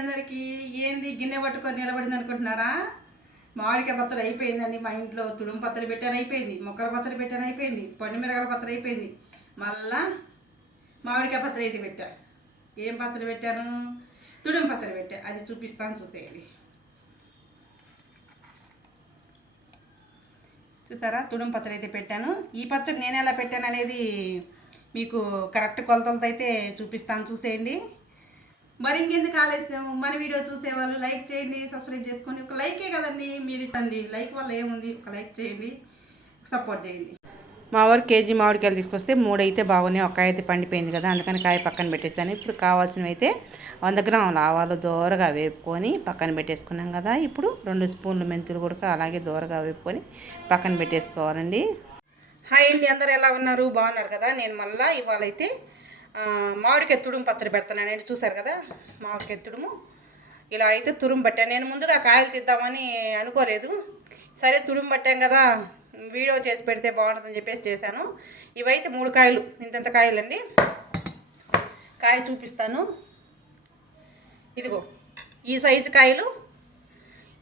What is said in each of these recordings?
అందరికీ ఏంది గిన్నె పట్టుకొని నిలబడింది అనుకుంటున్నారా? మామిడికాయ పచ్చడి అయిపోయిందండి మా ఇంట్లో. తుడుము పచ్చడి పెట్టాను అయిపోయింది. మొక్కల పచ్చడి పెట్టాను అయిపోయింది. పండు మిరగల పచ్చడి అయిపోయింది. మళ్ళా మామిడికాయ పచ్చడి అయితే పెట్టా. ఏం పచ్చడి పెట్టాను? తుడుము పచ్చడి పెట్టా. అది చూపిస్తాను చూసేయండి. చూసారా? తుడుము పచ్చడి అయితే పెట్టాను. ఈ పచ్చడి నేను ఎలా పెట్టాను అనేది మీకు కరెక్ట్ కొలతలతో అయితే చూపిస్తాను చూసేయండి. మరి ఇంకెందుకు ఆలస్యం? మన వీడియో చూసేవాళ్ళు లైక్ చేయండి సబ్స్క్రైబ్ చేసుకోండి ఒక లైకే కదండి మీరు ఇవ్వండి లైక్ వల్ల ఏముంది? ఒక లైక్ చేయండి సపోర్ట్ చేయండి. మా వారు కేజీ మామిడికాయలు తీసుకొస్తే మూడు అయితే బాగున్నాయి ఒక అయితే పండిపోయింది కదా అందుకని కాయ పక్కన పెట్టేస్తాను ఇప్పుడు కావాల్సినవి అయితే వంద గ్రాముల ఆవాలు దోరగా వేపుకొని పక్కన పెట్టేసుకున్నాం కదా. ఇప్పుడు రెండు స్పూన్లు మెంతులు కూడా అలాగే దోరగా వేపుకొని పక్కన పెట్టేసుకోవాలండి. హాయ్ అండి అందరు ఎలా ఉన్నారు? బాగున్నారు కదా? నేను మళ్ళీ ఇవాళ అయితే మామిడికాయ తుడుము పచ్చడి పెడతానండి చూశారు కదా? మామిడికాయ తుడుము. ఇలా అయితే తురుము పట్టాను. నేను ముందుగా కాయలు తీద్దామని అనుకోలేదు. సరే తురుము పట్టాం కదా. వీడియో చేసి పెడితే బాగుంటుందని చెప్పేసి చేశాను. ఇవైతే మూడు కాయలు. ఇంతంత కాయలండి? కాయ చూపిస్తాను. ఇదిగో ఈ సైజు కాయలు.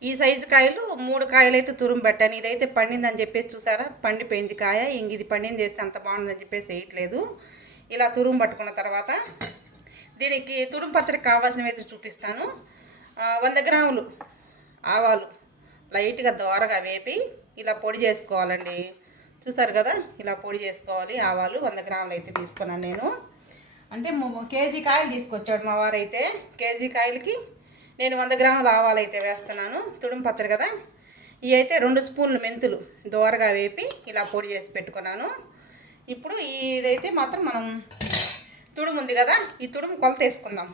ఈ సైజు కాయలు మూడు కాయలు అయితే తురుము పెట్టాను. ఇదైతే పండిందని చెప్పేసి చూసారా పండిపోయింది కాయ. ఇంక ఇది పండింది చేస్తే అంత బాగుందని చెప్పేసి వేయట్లేదు. ఇలా తురుము పట్టుకున్న తర్వాత దీనికి తురుము పచ్చడికి కావాల్సినవి అయితే చూపిస్తాను. వంద గ్రాములు ఆవాలు లైట్గా దోరగా వేపి ఇలా పొడి చేసుకోవాలండి. చూసారు కదా? ఇలా పొడి చేసుకోవాలి. ఆవాలు వంద గ్రాములు అయితే తీసుకున్నాను నేను. అంటే కేజీ కాయలు తీసుకొచ్చాడు మా వారైతే. కేజీ కాయలకి నేను వంద గ్రాముల ఆవాలు అయితే వేస్తున్నాను. తుడుము పచ్చడి కదా? ఇవి అయితే రెండు స్పూన్లు మెంతులు దోరగా వేపి ఇలా పొడి చేసి పెట్టుకున్నాను. ఇప్పుడు ఇదైతే మాత్రం మనం తుడుము ఉంది కదా ఈ తుడుము కొలత వేసుకుందాం.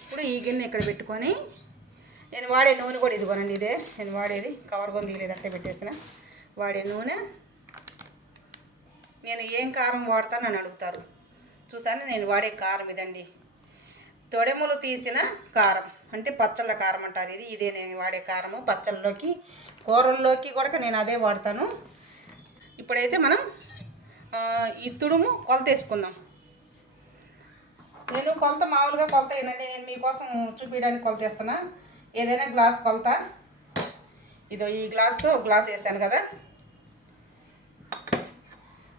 ఇప్పుడు ఈ గిన్నె ఇక్కడ పెట్టుకొని నేను వాడే నూనె కూడా ఇదిగోనండి ఇదే నేను వాడేది కవర్ కొని తీయలేదంటే పెట్టేసిన. వాడే నూనె నేను ఏం కారం వాడతానని అడుగుతారు. చూసాను నేను వాడే కారం ఇదండి. తొడెములు తీసిన కారం అంటే పచ్చళ్ళ కారం అంటారు ఇది ఇదే నేను వాడే కారము. పచ్చళ్ళలోకి కూరల్లోకి కూడా నేను అదే వాడతాను. ఇప్పుడైతే మనం ఈ తుడుము కొలత వేసుకుందాం. నేను కొలత మామూలుగా కొలత ఏంటంటే నేను మీకోసం చూపించడానికి కొలత వేస్తున్నా. ఏదైనా గ్లాస్ కొలత. ఇదో ఈ గ్లాస్తో గ్లాస్ వేసాను కదా.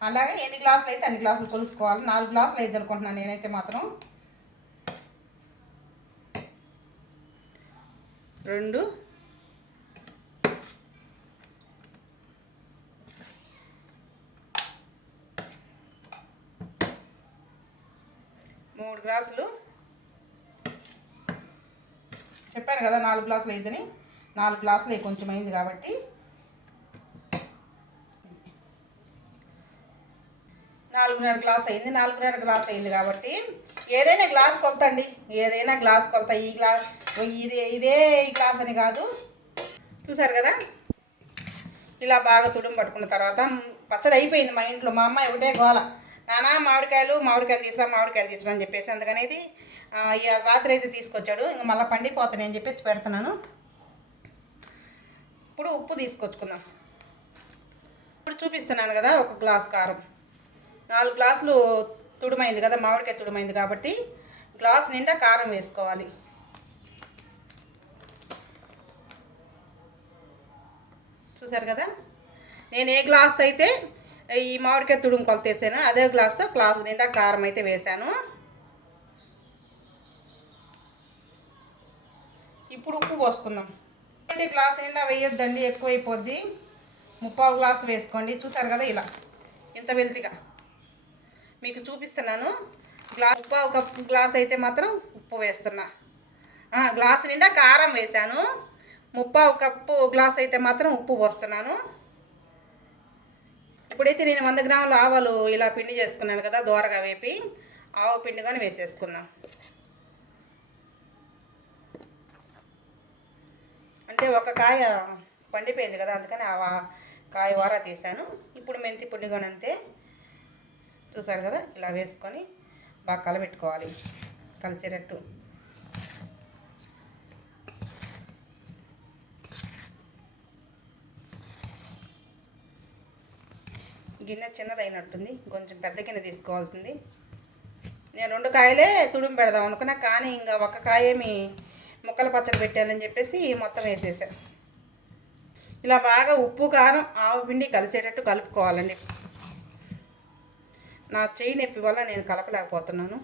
అలాగే ఎన్ని గ్లాసులు అయితే అన్ని గ్లాసులు కొలుసుకోవాలి. నాలుగు గ్లాసులు అయితే అనుకుంటున్నాను నేనైతే మాత్రం. రెండు మూడు గ్లాసులు. చెప్పాను కదా నాలుగు గ్లాసులు అయితేని నాలుగు గ్లాసులు కొంచెం అయింది కాబట్టి. నాలుగున్నర గ్లాస్ అయింది నాలుగున్నర గ్లాస్ అయింది కాబట్టి. ఏదైనా గ్లాస్ కొలత అండి ఏదైనా గ్లాస్ కొలత. ఈ గ్లాస్ ఇదే ఇదే ఈ గ్లాస్ అని కాదు. చూసారు కదా? ఇలా బాగా తుడుము పట్టుకున్న తర్వాత పచ్చడి అయిపోయింది మా ఇంట్లో. మా అమ్మాయి ఒకటే గోల. నానా మామిడికాయలు మామిడికాయలు తీసుకురా మామిడికాయలు తీసుకురా అని చెప్పేసి అందుకనేది రాత్రి అయితే తీసుకొచ్చాడు. ఇంకా మళ్ళీ పండిపోతాను అని చెప్పేసి పెడుతున్నాను. ఇప్పుడు ఉప్పు తీసుకొచ్చుకుందాం. ఇప్పుడు చూపిస్తున్నాను కదా ఒక గ్లాస్ కారం. నాలుగు గ్లాసులు తుడుమైంది కదా మామిడికాయ తుడుమైంది కాబట్టి గ్లాస్ నిండా కారం వేసుకోవాలి. చూసారు కదా? నేను ఏ గ్లాస్ అయితే ఈ మామిడికాయ తుడుము కొలతేసాను అదే గ్లాస్తో గ్లాస్ నిండా కారం అయితే వేసాను. ఇప్పుడు ఉప్పు పోసుకుందాం. అయితే గ్లాస్ నిండా వేయొద్దండి ఎక్కువ అయిపోద్ది ముప్పావు గ్లాస్ వేసుకోండి. చూసారు కదా ఇలా. ఇంత వెల్తిగా. మీకు చూపిస్తున్నాను. గ్లాస్ ఉప్పు ఒక గ్లాస్ అయితే మాత్రం ఉప్పు వేస్తున్నా. గ్లాస్ నిండా కారం వేసాను. ముప్పావు కప్పు గ్లాస్ అయితే మాత్రం ఉప్పు పోస్తున్నాను. ఇప్పుడైతే నేను వంద గ్రాముల ఆవాలు ఇలా పిండి చేసుకున్నాను కదా దోరగా వేపి ఆవు పిండి కానీ వేసేసుకుందాం. అంటే ఒక కాయ పండిపోయింది కదా అందుకని ఆ కాయ వారా తీసాను. ఇప్పుడు మెంతి పిండి కానీ అంతే. చూసారు కదా ఇలా వేసుకొని బాగా కలబెట్టుకోవాలి. కలిసేటట్టు. గిన్నె చిన్నదైనట్టుంది. కొంచెం పెద్ద గిన్నె తీసుకోవాల్సింది. నేను రెండు కాయలే తుడుము పెడదాం అనుకున్నా కానీ ఇంకా ఒక కాయేమి ముక్కల పచ్చడి పెట్టాలని చెప్పేసి మొత్తం వేసేసా. ఇలా బాగా ఉప్పు కారం ఆవు పిండి కలిసేటట్టు కలుపుకోవాలండి. నా చెయ్యి నొప్పి వల్ల నేను కలపలేకపోతున్నాను.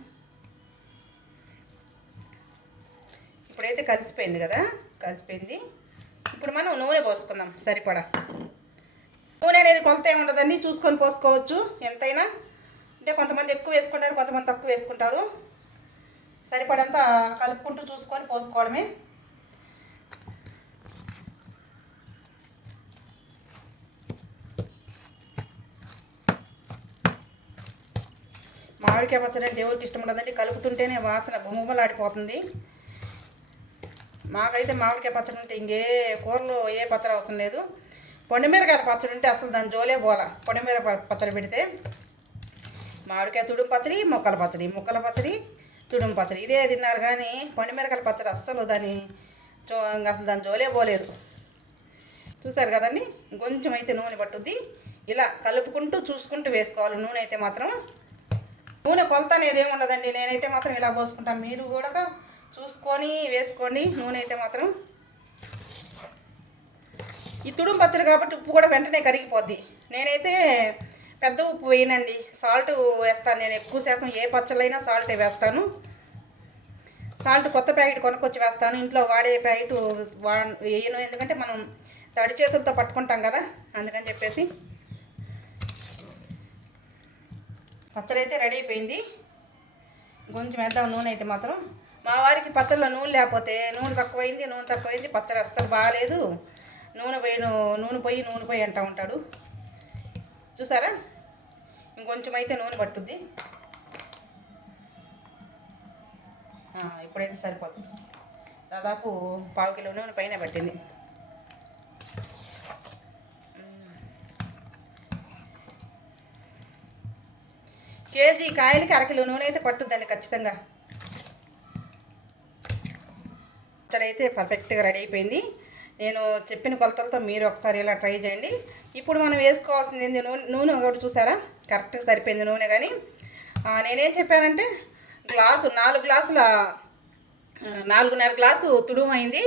ఇప్పుడైతే కలిసిపోయింది కదా? కలిసిపోయింది. ఇప్పుడు మనం నూనె పోసుకుందాం. సరిపడా? నూనె అనేది కొలత ఏముండదండి చూసుకొని పోసుకోవచ్చు. ఎంతైనా అంటే కొంతమంది ఎక్కువ వేసుకుంటారు కొంతమంది తక్కువ వేసుకుంటారు. సరిపడంతా కలుపుకుంటూ చూసుకొని పోసుకోవడమే. మామిడికాయ పచ్చడి అంటే ఎవరికి ఇష్టం ఉండదండి. కలుపుతుంటేనే వాసన గుమ్మలాడిపోతుంది మాకైతే మామిడికాయ పచ్చడి ఉంటే ఇంకే కూరలు ఏ పచ్చడి అవసరం లేదు. పొండిమిరకాయల పచ్చడి ఉంటే అసలు దాని జోలే పోల. పొండిమిర పచ్చడి పెడితే మామిడికాయ తుడుము పచ్చడి మొక్కల పచ్చడి ముక్కల పచ్చడి తుడుము పచ్చడి. ఇదే తిన్నారు కానీ పొండిమిరకాయల పచ్చడి అస్సలు దాని జో అసలు దాని జోలే పోలేదు. చూసారు కదండి? కొంచెం అయితే నూనె పట్టుద్ది. ఇలా కలుపుకుంటూ చూసుకుంటూ వేసుకోవాలి. నూనె అయితే మాత్రం నూనె కొలత అనేది ఏమి ఉండదండి. నేనైతే మాత్రం ఇలా పోసుకుంటాను మీరు కూడా చూసుకొని వేసుకోండి నూనె అయితే మాత్రం ఈ తుడుము పచ్చడి కాబట్టి ఉప్పు కూడా వెంటనే కరిగిపోద్ది. నేనైతే పెద్ద ఉప్పు వేయనండి. సాల్ట్ వేస్తాను నేను ఎక్కువ శాతం. ఏ పచ్చళ్ళైనా సాల్ట్ వేస్తాను. సాల్ట్ కొత్త ప్యాకెట్ కొనుక్కొచ్చి వేస్తాను. ఇంట్లో వాడే ప్యాకెట్ వా వేయను. ఎందుకంటే మనం తడి చేతులతో పట్టుకుంటాం కదా. అందుకని చెప్పేసి పచ్చడి అయితే రెడీ అయిపోయింది. కొంచెం వేద్దాం. నూనె అయితే మాత్రం. మా వారికి పచ్చడిలో నూనె లేకపోతే నూనె తక్కువైంది నూనె తక్కువైంది పచ్చడి అస్సలు బాగాలేదు నూనె పోయి నూనె పోయి నూనె పోయి అంటూ ఉంటాడు. చూసారా? ఇంకొంచెం అయితే నూనె పట్టుద్ది. ఇప్పుడైతే సరిపోతుంది. దాదాపు పావు కిలో నూనె పైన పట్టింది. కేజీ కాయలకి అరకిలో నూనె అయితే పట్టుద్దండి ఖచ్చితంగా. అయితే పర్ఫెక్ట్గా రెడీ అయిపోయింది. నేను చెప్పిన కొలతలతో మీరు ఒకసారి ఇలా ట్రై చేయండి. ఇప్పుడు మనం వేసుకోవాల్సింది ఏంది? నూనె నూనె ఒకటి చూసారా? కరెక్ట్గా సరిపోయింది నూనె కానీ. నేనేం చెప్పానంటే గ్లాసు నాలుగు గ్లాసుల నాలుగున్నర గ్లాసు తుడుము అయింది.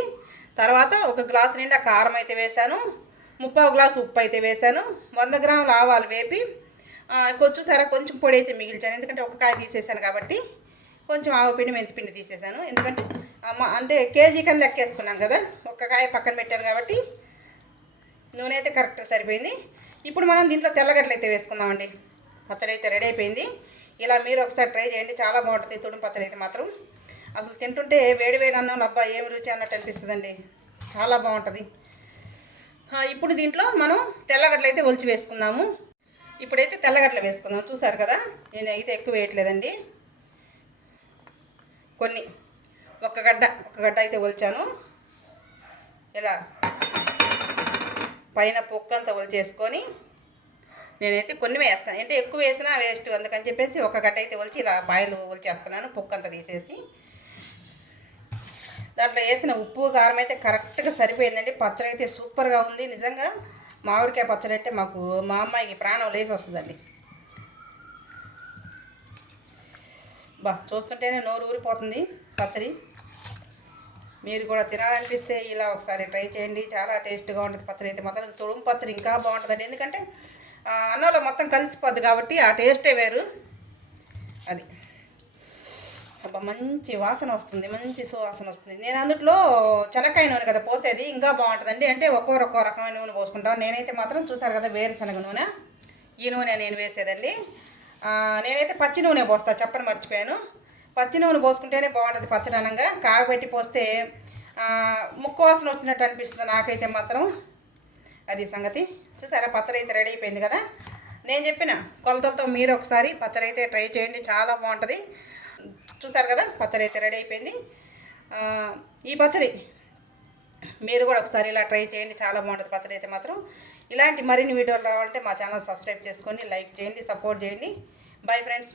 తర్వాత ఒక గ్లాసు నిండా కారం అయితే వేశాను. ముప్పావు గ్లాసు ఉప్పు అయితే వేశాను. వంద గ్రాముల ఆవాలు వేపి కొంచెం చూసారా? కొంచెం పొడి అయితే మిగిల్చాను. ఎందుకంటే ఒక కాయ తీసేసాను కాబట్టి. కొంచెం ఆవుపిండి మెంతిపిండి తీసేసాను. ఎందుకంటే అమ్మ అంటే కేజీ కన్నా లెక్కేసుకున్నాం కదా ఒక్క కాయ పక్కన పెట్టాను కాబట్టి నూనె అయితే కరెక్ట్గా సరిపోయింది. ఇప్పుడు మనం దీంట్లో తెల్లగడ్డలు అయితే వేసుకుందామండి. పచ్చడి అయితే రెడీ అయిపోయింది. ఇలా మీరు ఒకసారి ట్రై చేయండి. చాలా బాగుంటుంది. తుడుము పచ్చడి అయితే మాత్రం. అసలు తింటుంటే వేడి వేడి అన్నం అబ్బా ఏమి రుచి అన్నట్టు అనిపిస్తుందండి. చాలా బాగుంటుంది. ఇప్పుడు దీంట్లో మనం తెల్లగడ్డలు అయితే ఒలిచి వేసుకుందాము. ఇప్పుడైతే తెల్లగడ్డలు వేసుకుందాం. చూసారు కదా? నేను అయితే ఎక్కువ వేయట్లేదండి. కొన్ని. ఒక గడ్డ ఒక గడ్డ అయితే ఒలిచాను. ఇలా పైన పొక్కు అంతా ఒలిచేసుకొని నేనైతే కొన్ని వేస్తాను. అంటే ఎక్కువ వేసినా వేస్ట్ అందుకని చెప్పేసి ఒక గడ్డ అయితే ఒలిచి ఇలా పాయలు ఒలిచేస్తున్నాను పొక్కు అంతా తీసేసి. దాంట్లో వేసిన ఉప్పు కారం అయితే కరెక్ట్గా సరిపోయిందండి. పచ్చడి అయితే సూపర్గా ఉంది. నిజంగా మామిడికాయ పచ్చడి అంటే మాకు మా అమ్మాయికి ప్రాణం లేచి వస్తుందండి. బా చూస్తుంటేనే నోరు ఊరిపోతుంది పచ్చడి. మీరు కూడా తినాలనిపిస్తే ఇలా ఒకసారి ట్రై చేయండి. చాలా టేస్ట్గా ఉంటుంది పచ్చడి అయితే. మాత్రం తుడుము పచ్చడి ఇంకా బాగుంటుందండి. ఎందుకంటే అన్నంలో మొత్తం కలిసిపోద్ది కాబట్టి ఆ టేస్టే వేరు. అది. అబ్బా మంచి వాసన వస్తుంది. మంచి సువాసన వస్తుంది. నేను అందుట్లో చెనక్కాయ నూనె కదా పోసేది. ఇంకా బాగుంటుందండి. అంటే ఒక్కొరు ఒక్కో రకమైన నూనె పోసుకుంటాను నేనైతే మాత్రం చూసారు కదా వేరుశనగ నూనె. ఈ నూనె నేను వేసేదండి. నేనైతే పచ్చి నూనె పోస్తా చెప్పని మర్చిపోయాను. పచ్చి నూనె పోసుకుంటేనే బాగుంటుంది పచ్చడి అనంగా. కాగబెట్టి పోస్తే ముక్కు వాసన వచ్చినట్టు అనిపిస్తుంది నాకైతే మాత్రం. అది సంగతి. చూసారా పచ్చడి అయితే రెడీ అయిపోయింది కదా. నేను చెప్పిన కొలతలతో మీరు ఒకసారి పచ్చడి అయితే ట్రై చేయండి చాలా బాగుంటుంది. చూసారు కదా పచ్చడి అయితే రెడీ అయిపోయింది. ఈ పచ్చడి మీరు కూడా ఒకసారి ఇలా ట్రై చేయండి చాలా బాగుంటుంది పచ్చడి అయితే మాత్రం. ఇలాంటి మరిన్ని వీడియోలు రావాలంటే మా ఛానల్ సబ్స్క్రైబ్ చేసుకొని లైక్ చేయండి సపోర్ట్ చేయండి. Bye friends